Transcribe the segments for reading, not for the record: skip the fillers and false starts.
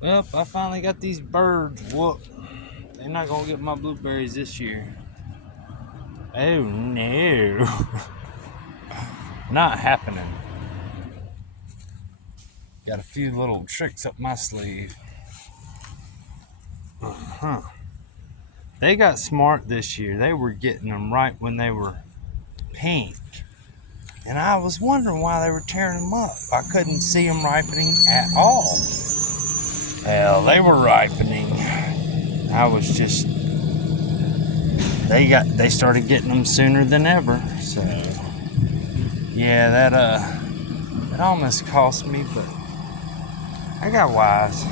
Well, I finally got these birds whooped. They're not gonna get my blueberries this year. Oh no. Not happening. Got a few little tricks up my sleeve. Huh. They got smart this year. They were getting them right when they were pink. And I was wondering why they were tearing them up. I couldn't see them ripening at all. Hell, they were ripening. I was just... They started getting them sooner than ever. So, yeah, that almost cost me, but I got wise.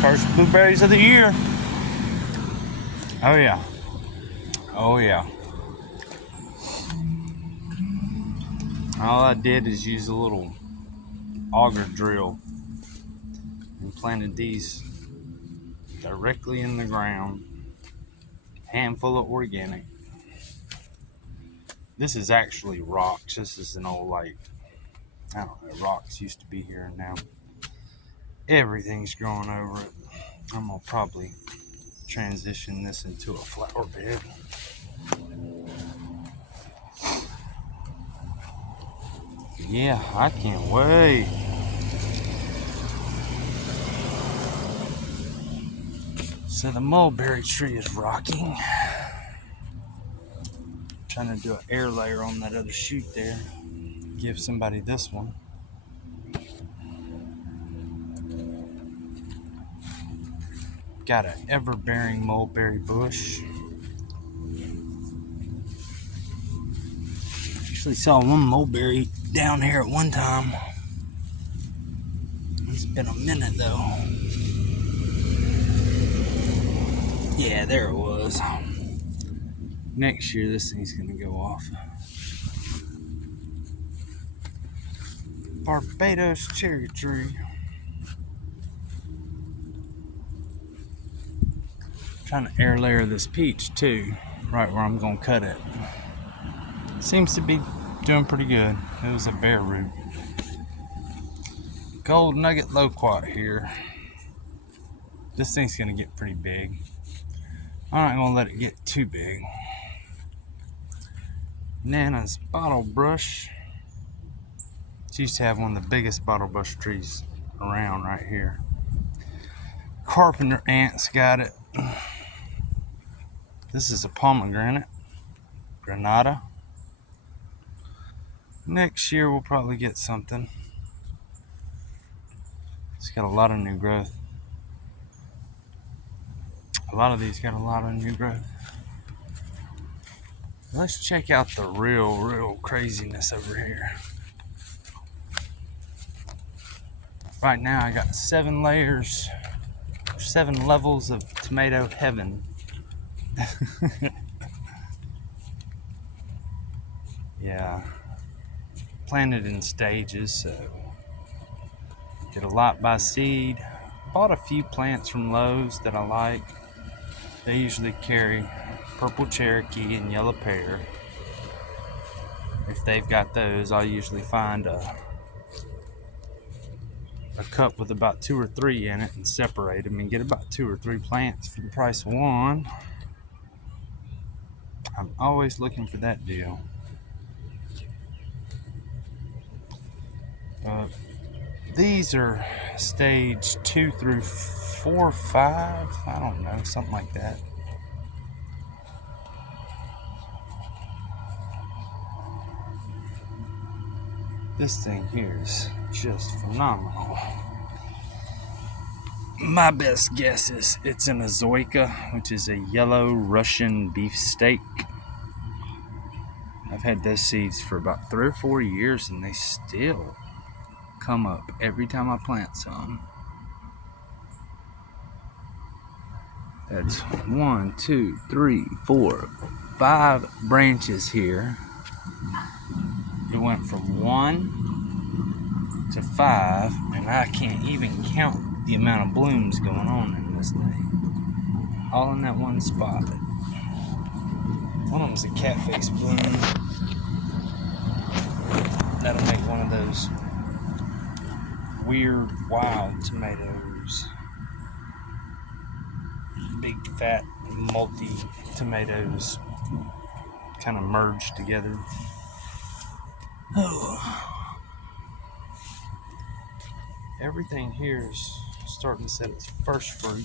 First blueberries of the year. Oh yeah. Oh yeah. All I did is use a little auger drill and planted these directly in the ground. Handful of organic. This is actually rocks. This is an old, like, I don't know, rocks used to be here, and now everything's growing over it. I'm gonna probably transition this into a flower bed. Yeah, I can't wait. So the mulberry tree is rocking. Trying to do an air layer on that other shoot there. Give somebody this one. Got an ever-bearing mulberry bush. Actually saw one mulberry down here at one time. It's been a minute though. Yeah, there it was. Next year this thing's gonna go off. Barbados cherry tree. Trying to air layer this peach too, right where I'm gonna cut it. Seems to be doing pretty good. It was a bare root. Gold nugget loquat here. This thing's gonna get pretty big. I'm not gonna let it get too big. Nana's bottle brush. She used to have one of the biggest bottle brush trees around right here. Carpenter ants got it. This is a pomegranate. Granada. Next year we'll probably get something. It's got a lot of new growth. A lot of these got a lot of new growth. Let's check out the real craziness over here. Right now I got 7 layers, 7 levels of tomato heaven. Yeah, planted in stages, so get a lot by seed. Bought a few plants from Lowe's that I like. They usually carry purple Cherokee and yellow pear. If they've got those, I'll usually find a cup with about 2 or 3 in it and separate them and get about 2 or 3 plants for the price of one. I'm always looking for that deal. These are stage 2 through 4 or 5. I don't know, something like that. This thing here is just phenomenal. My best guess is it's an azoika, which is a yellow Russian beefsteak. I've had those seeds for about 3 or 4 years and they still come up every time I plant some. That's 1, 2, 3, 4, 5 branches here. It went from 1 to 5, and I can't even count the amount of blooms going on in this thing. All in that one spot. One of them's a cat face bloom. That'll make one of those weird wild tomatoes. Big fat multi tomatoes kind of merged together. Oh. Everything here is starting to set its first fruit.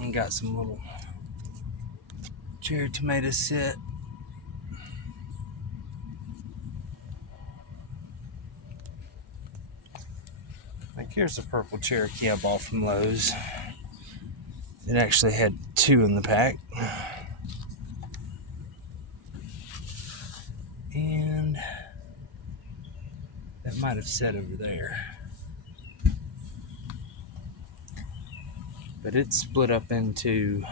And got some little cherry tomatoes set. Like here's a purple Cherokee I bought from Lowe's. It actually had 2 in the pack. And that might have set over there. But it's split up into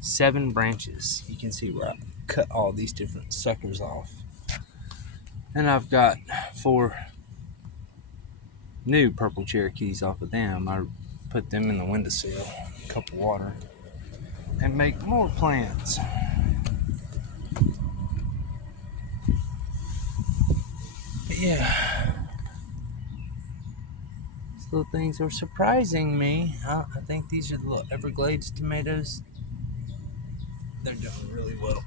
7 branches. You can see where I cut all these different suckers off. And I've got 4 new purple Cherokees off of them. I put them in the windowsill, a cup of water, and make more plants. But yeah, these little things are surprising me. I think these are the little Everglades tomatoes. They're doing really well.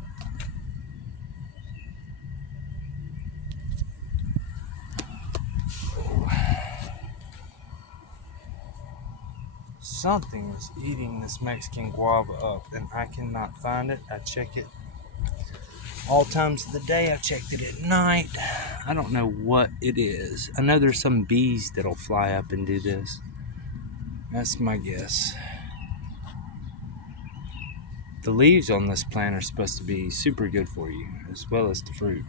Something is eating this Mexican guava up, and I cannot find it. I check it all times of the day. I checked it at night. I don't know what it is. I know there's some bees that'll fly up and do this. That's my guess. The leaves on this plant are supposed to be super good for you, as well as the fruit.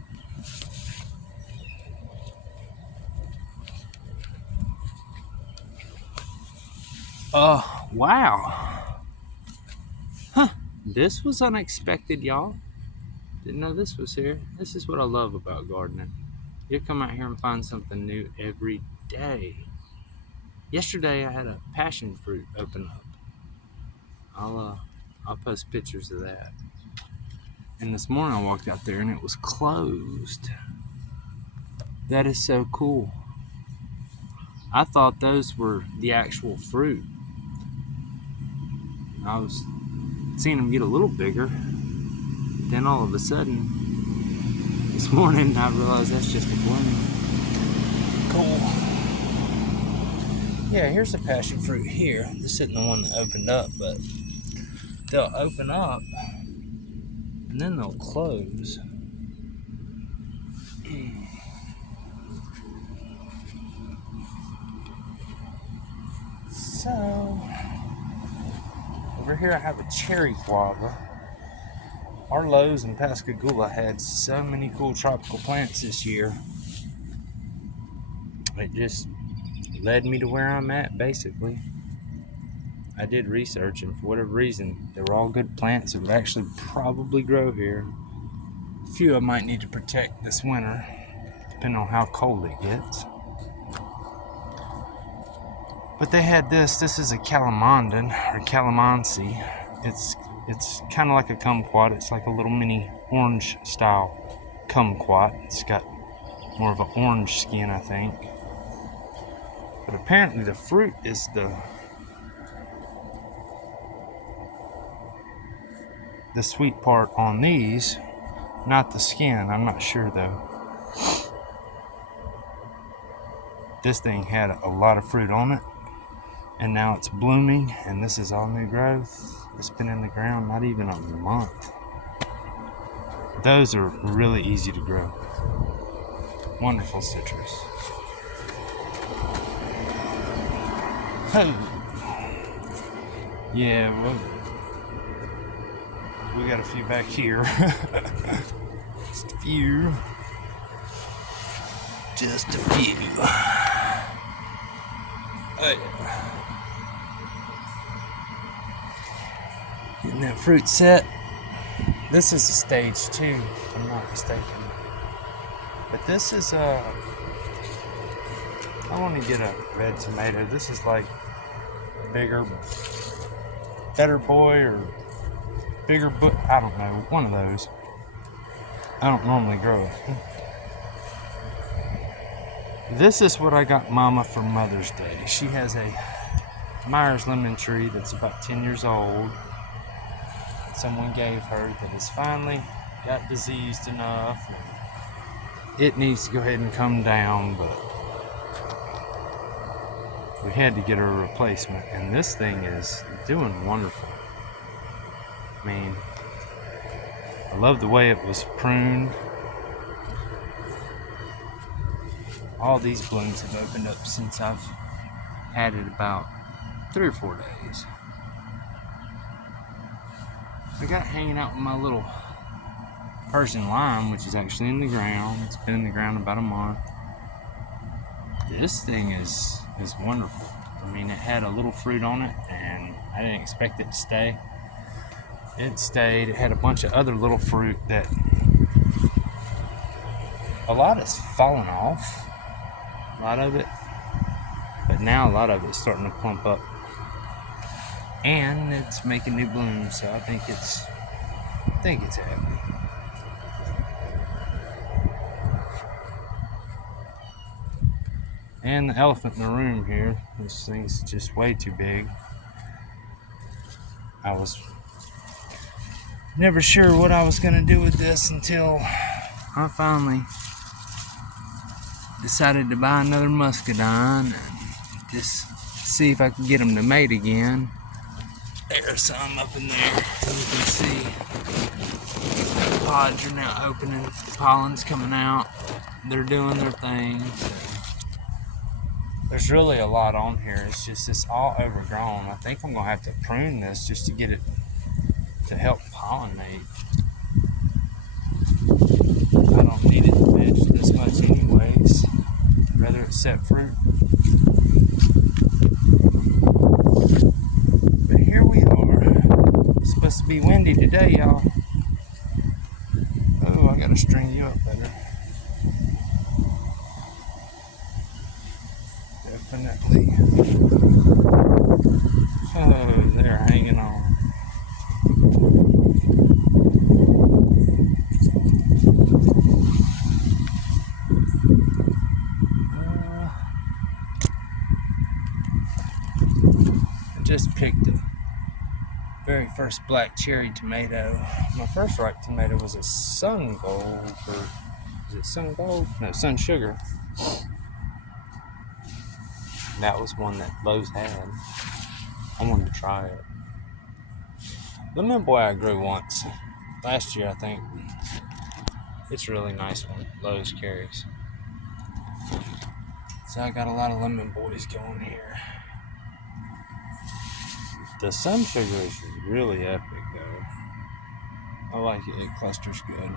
Wow. Huh, this was unexpected, y'all. Didn't know this was here. This is what I love about gardening. You come out here and find something new every day. Yesterday I had a passion fruit open up. I'll post pictures of that. And this morning I walked out there and it was closed. That is so cool. I thought those were the actual fruit. I was seeing them get a little bigger. Then all of a sudden, this morning, I realized that's just a bloom. Cool. Yeah, here's a passion fruit here. This isn't the one that opened up, but they'll open up and then they'll close. So, over here I have a cherry guava. Our Lowe's in Pascagoula had so many cool tropical plants this year. It just led me to where I'm at, basically. I did research, and for whatever reason, they were all good plants that would actually probably grow here. A few I might need to protect this winter, depending on how cold it gets. But they had this is a calamandan, or calamansi. It's kind of like a kumquat. It's like a little mini orange style kumquat. It's got more of an orange skin, I think. But apparently the fruit is the sweet part on these, not the skin. I'm not sure though. This thing had a lot of fruit on it, and now it's blooming, and this is all new growth. It's been in the ground not even a month. Those are really easy to grow. Wonderful citrus. Oh. Yeah, well, we got a few back here. Just a few. Just a few. Oh, yeah. Getting that fruit set. This is a stage 2, if I'm not mistaken. But this is I want to get a red tomato. This is like bigger, better boy, or bigger bush. I don't know, one of those. I don't normally grow it. This is what I got Mama for Mother's Day. She has a Myers lemon tree that's about 10 years old. Someone gave her that has finally got diseased enough. It needs to go ahead and come down, but we had to get her a replacement, and this thing is doing wonderful. I mean, I love the way it was pruned. All these blooms have opened up since I've had it about 3 or 4 days. I got hanging out with my little Persian lime, which is actually in the ground. It's been in the ground about a month. This thing is wonderful. I mean, it had a little fruit on it, and I didn't expect it to stay. It stayed. It had a bunch of other little fruit that a lot has fallen off, a lot of it, but now a lot of it's starting to plump up, and it's making new blooms. So I think it's happy. And the elephant in the room here, this thing's just way too big. I was never sure what I was going to do with this until I finally decided to buy another muscadine and just see if I could get them to mate again. There's some up in there. You can see the pods are now opening, the pollen's coming out. They're doing their thing. So there's really a lot on here. It's all overgrown. I think I'm gonna have to prune this just to get it to help pollinate. I don't need it to veg this much anyways. I'd rather it set fruit. But here we are. It's supposed to be windy today, y'all. Oh, I gotta string you up better. Definitely. Oh, they're hanging on. I just picked the very first black cherry tomato. My first ripe tomato was a sun gold, or is it sun gold? No, sun sugar. That was one that Lowe's had. I wanted to try it. Lemon Boy I grew once. Last year, I think. It's a really nice one. Lowe's carries. So I got a lot of Lemon Boys going here. The sun sugar is really epic, though. I like it. It clusters good.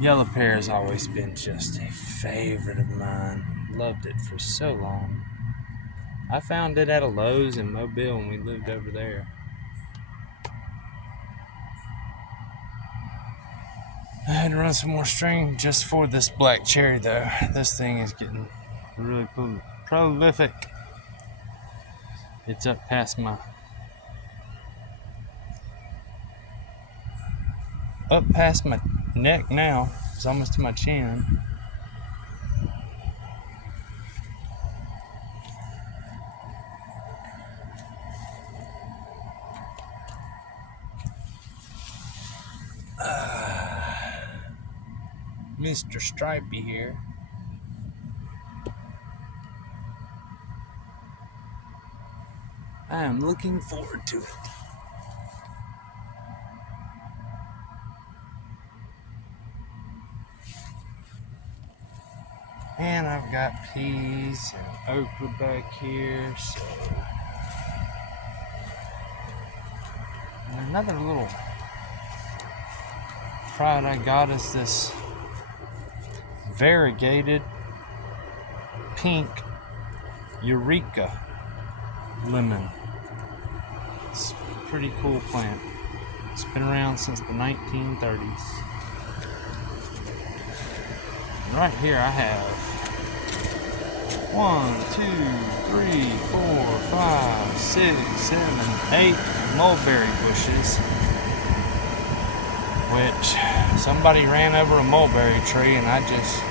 Yellow pear has always been just a favorite of mine. Loved it for so long. I found it at a Lowe's in Mobile when we lived over there. I had to run some more string just for this black cherry, though. This thing is getting really prolific. It's up past my neck now. It's almost to my chin. Mr. Stripey here. I am looking forward to it. And I've got peas and okra back here, so. And another little pride I got is this variegated pink Eureka lemon. It's a pretty cool plant. It's been around since the 1930s. And right here I have 1, 2, 3, 4, 5, 6, 7, 8 mulberry bushes, which somebody ran over a mulberry tree and I just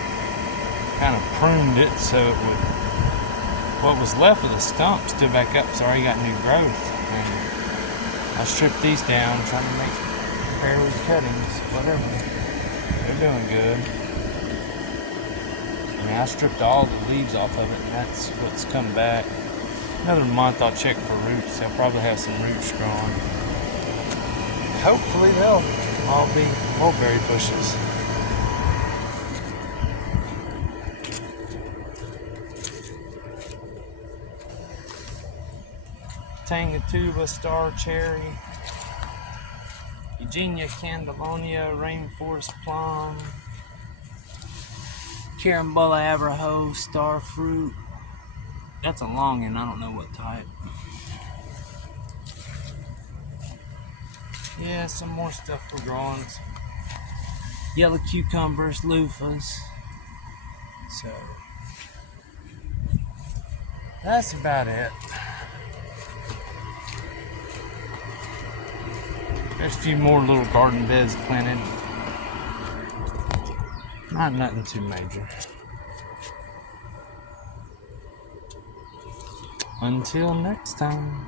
kind of pruned it so it would, what was left of the stump stood back up, so I already got new growth. And I stripped these down, trying to make berry cuttings, whatever. They're doing good. I mean, I stripped all the leaves off of it, and that's what's come back. Another month I'll check for roots. They'll probably have some roots growing. Hopefully they'll all be mulberry bushes. Tangatuba star cherry, Eugenia candelonia, rainforest plum, carambola abraho, star fruit. That's a longin', I don't know what type. Yeah, some more stuff we're growing. Yellow cucumbers, loofahs. So that's about it. There's a few more little garden beds planted. Not nothing too major. Until next time.